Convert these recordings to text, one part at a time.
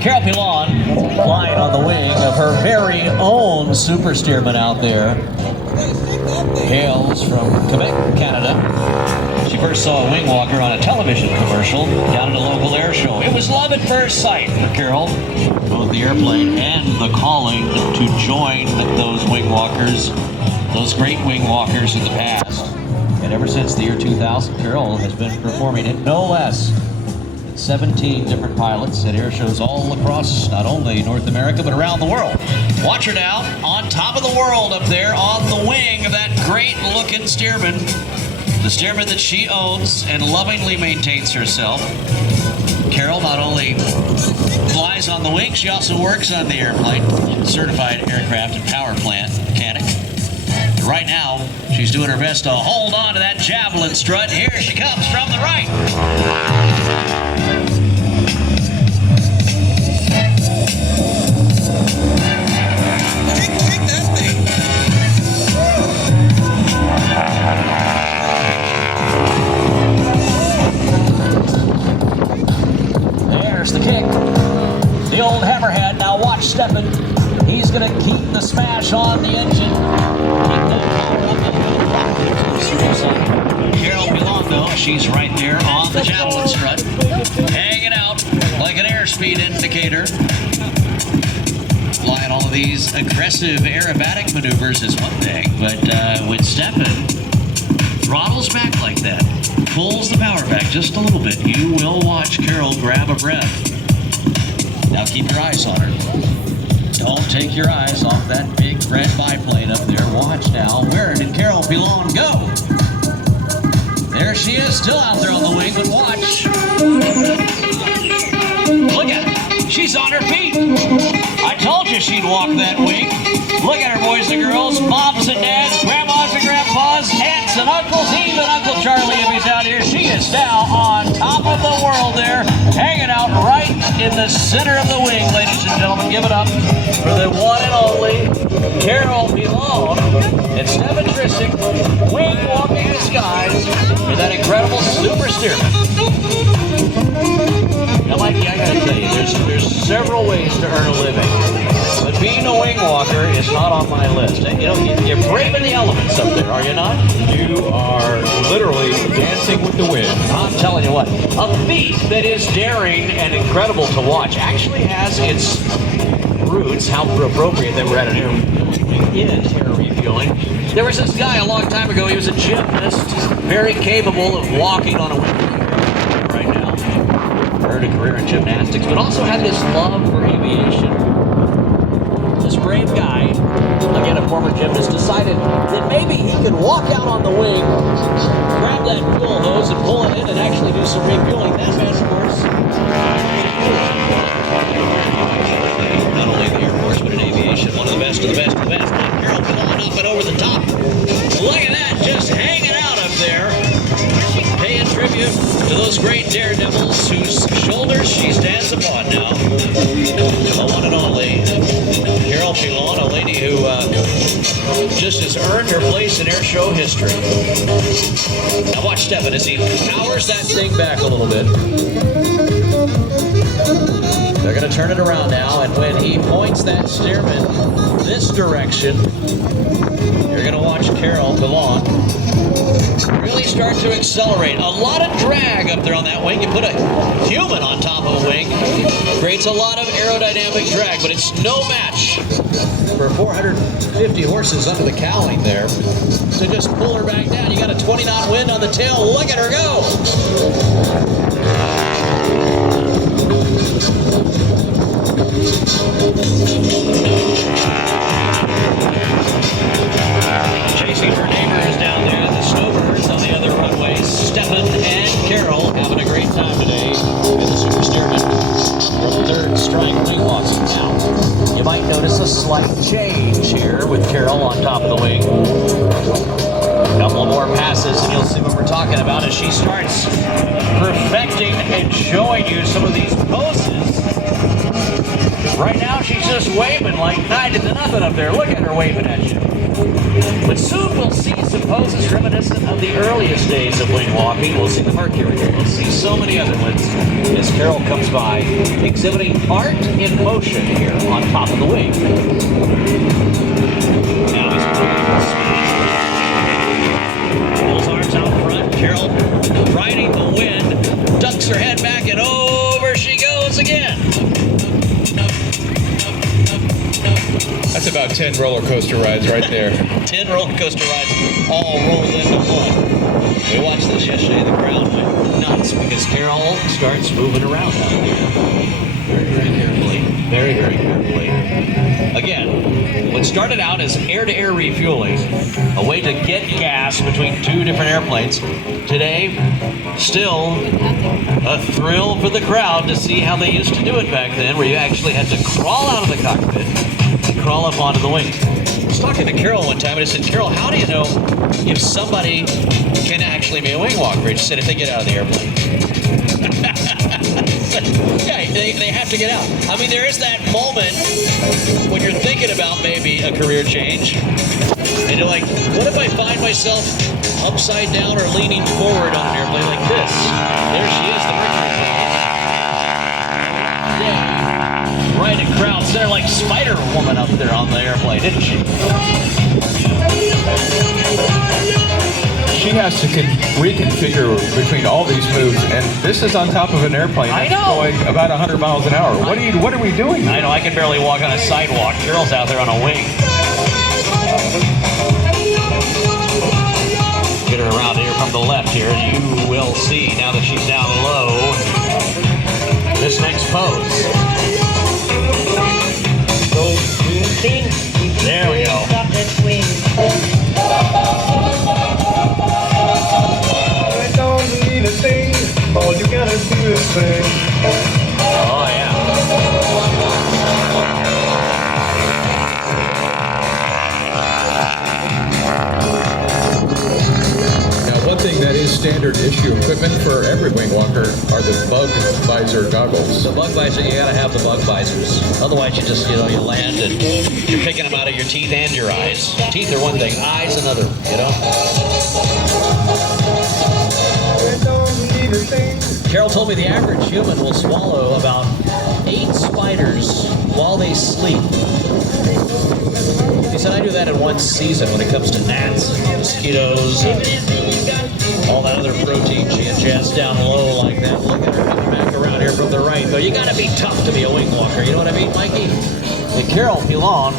Carol Pilon flying on the wing of her very own super steerman out there. Hails from Quebec, Canada. She first saw a wing walker on a television commercial down at a local air show. It was love at first sight for Carol, both the airplane and the calling to join those wing walkers, those great wing walkers in the past. And ever since the year 2000, Carol has been performing it no less than 17 different pilots at air shows all across not only North America but around the world. Watch her now on top of the world up there on the wing of that great looking steerman. The steerman that she owns and lovingly maintains herself. Carol not only flies on the wing, she also works on the airplane. Certified aircraft and power plant mechanic. Right now, she's doing her best to hold on to that javelin strut. Here she comes from the right. There's the kick. The old hammerhead. Now watch Stefan. He's going to keep the smash on the engine. Keep that power up. Carol Pilon, though, she's right there on the javelin strut, hanging out like an airspeed indicator. Flying all of these aggressive aerobatic maneuvers is one thing, but when Stefan throttles back like that, pulls the power back just a little bit, you will watch Carol grab a breath. Now keep your eyes on her. Don't take your eyes off that big red biplane up there. Watch now. Where did Carol Pilon go? There she is, still out there on the wing, but watch. Look at her. She's on her feet. I told you she'd walk that wing. Look at her, boys and girls, moms and dads, grandmas and grandpas, aunts and uncles, even Uncle Charlie if he's out here. She is now on top of the world there, hanging out right in the center of the wing, ladies and gentlemen. Give it up for the one and only Carol Pilon and Stefan Trisick, wing walking the skies for that incredible super steerman. Now, Mikey, I gotta tell you, there's several ways to earn a living, but being a wing walker is not on my list. You know, you're braving the elements up there, are you not? You are literally dancing with the wind. I'm telling you what, a feat that is daring and incredible to watch actually has its roots, how appropriate that we're at an air refueling. There was this guy a long time ago, he was a gymnast, very capable of walking on a wing right now. Earned a career in gymnastics, but also had this love for aviation. This brave guy, again a former gymnast, decided that maybe he could walk out on the wing, grab that fuel hose and pull it in and actually do some refueling. That man, of course, not only in the Air Force, but in aviation, one of the best of the best of the best. Carol Pilon up and over the top. Look at that, just hanging out up there, paying tribute to those great daredevils whose shoulders she stands upon now. The one and only Carol Pilon, a lady who just has earned her place in air show history. Now watch Stefan as he powers that thing back a little bit. They're going to turn it around now, and when he points that steerman this direction, you're going to watch Carol Pilon really start to accelerate. A lot of drag up there on that wing. You put a human on top of a wing, creates a lot of aerodynamic drag, but it's no match for 450 horses under the cowling there. So just pull her back down. You got a 20-knot wind on the tail. Look at her go. Chasing her neighbors down there, the snowbirds on the other runways. Stefan and Carol having a great time today in the super steerman from Third Strike Wing Walking. Now, you might notice a slight change here with Carol on top of the wing. A couple of talking about as she starts perfecting and showing you some of these poses. Right now, she's just waving like 9-0 up there. Look at her waving at you. But soon we'll see some poses reminiscent of the earliest days of wing walking. We'll see the Mercury. We'll see so many other ones as Carol comes by, exhibiting art in motion here on top of the wing. Now he's pulls arms out front. Carol riding the wind, ducks her head back, and over she goes again. That's about 10 roller coaster rides right there. 10 roller coaster rides all rolled into one. We watched this yesterday. The crowd went nuts because Carol starts moving around out there. Very, very carefully. Very, very carefully. Again, what started out as air-to-air refueling, a way to get gas between two different airplanes, today, still a thrill for the crowd to see how they used to do it back then, where you actually had to crawl out of the cockpit and crawl up onto the wing. I was talking to Carol one time and I said, Carol, how do you know if somebody can actually be a wing walker? She said, if they get out of the airplane. Yeah, they have to get out. I mean, there is that moment when you're thinking about maybe a career change and you're like, what if I find myself upside down or leaning forward on an airplane like this? There she is, the Mercury. Yeah, right in crowds. They're like Spider-Woman up there on the airplane, didn't she? She has to reconfigure between all these moves, and this is on top of an airplane I that's know. going about 100 miles an hour. What are we doing? I know, I can barely walk on a sidewalk. Carol's out there on a wing. Get her around here from the left here, and you will see, now that she's down low, this next pose. There we go. All you gotta do is sing. Oh, yeah. Now, one thing that is standard issue equipment for every wing walker are the bug visor goggles. The bug visor, you gotta have the bug visors. Otherwise, you just, you land and you're picking them out of your teeth and your eyes. Teeth are one thing, eyes another, Carol told me the average human will swallow about 8 spiders while they sleep. He said, I do that in one season when it comes to gnats, mosquitoes, all that other protein she ingests down low like that. Look at her coming back around here from the right, though. You gotta be tough to be a wing walker, you know what I mean, Mikey? And Carol Pilon,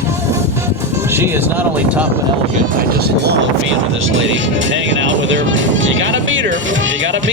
she is not only tough but elegant. I just love being with this lady, hanging out with her. You gotta meet her. You gotta meet her.